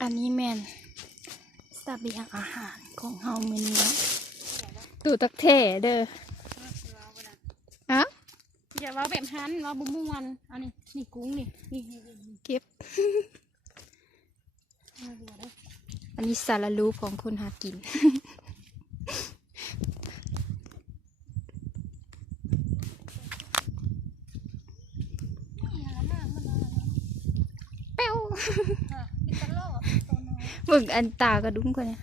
อันนี้แมนสเบียงอาหารของเฮามื้อนี้เนาะตู่ตักเท่เด้ออะอย่าว่าแบบหันว่าบุม่วนอันนี้นี่กุ้งนี่นี่นี่นี่นี่เก็บเอาหัวเด้ออันนี้สารรูปของคนหากินนี่หามากมันเอา มึงอันตากระดุ้งกว่าเนี่ย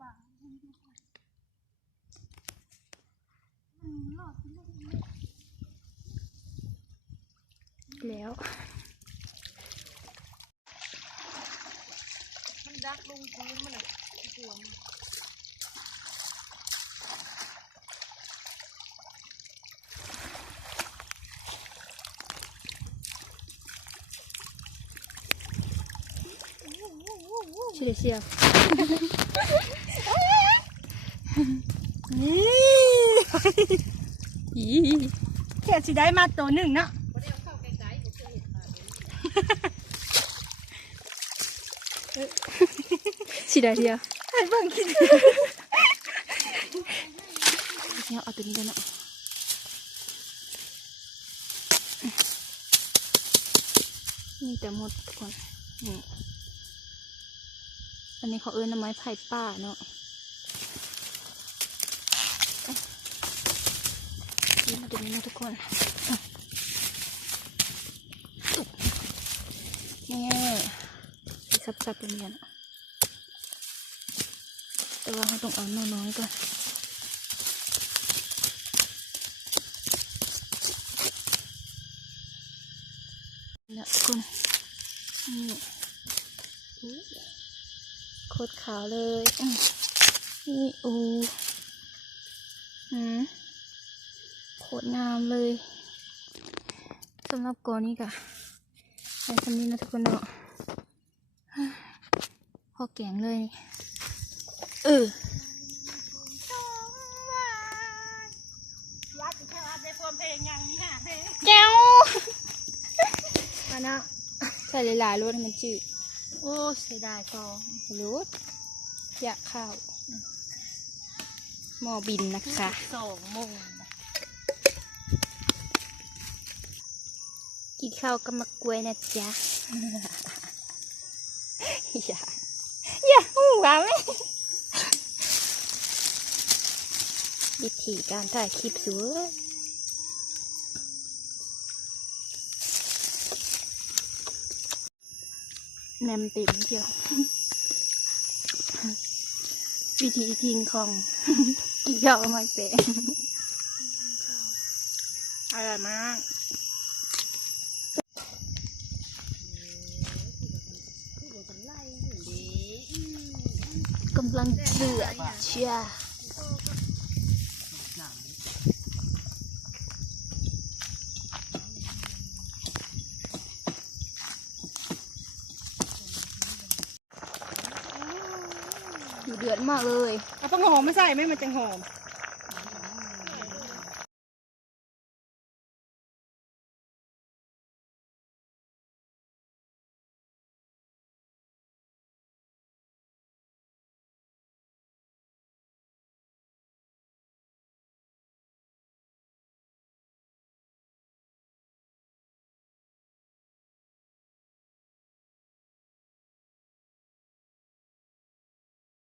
ปากมันดูก่อนอืมรอดกินได้ดี แล้วมันดักลงพื้นมันอะกลัวมันเชียเชียวนี่ อีเขียนสิได้มาตัวหนึ่งเนาะสิได้เดียวให้เบิ่งคิดเนี่ยเอาตัวนี้กันเนาะนี่แต่หมดทุกคนนี่อันนี้เขาเอิ้นน้ำไม้ไผ่ป่าเนาะ นี่มาตัวนี้นะทุกคนนี่ซับๆเป็นอย่างนี้นแต่ว่าเราต้องเอาน้อยๆก่อนเนี่ยคุณนี่โคตรขาวเลยอืมนี่อูอืม ตรงามเลยสำหรับกอนี้กะเป็นสำนี้นะทุกคนเนาะพอแกงเลย เออยัดไปแค่ว่าได้พร้อมเพลงยังมีห้าเพลงแก้วมาเนาะใส่หลายๆรสให้มันจืดโอ้เสียดายกองรสอยากข้าวหม้อบินนะคะสองโมง กินข้าวกับมะกล้วยนะจ๊ะอย่าอย่าหูวาไหมวิธีการถ่ายคลิปสวยแนมเต็มเชียว วิธีทิ้งของกินข้าวกับมะเตะอร่อยมากำลังเดือดเชียดูเดือดมากเลย เอาปังหอมมาใส่ไหมมันจะหอม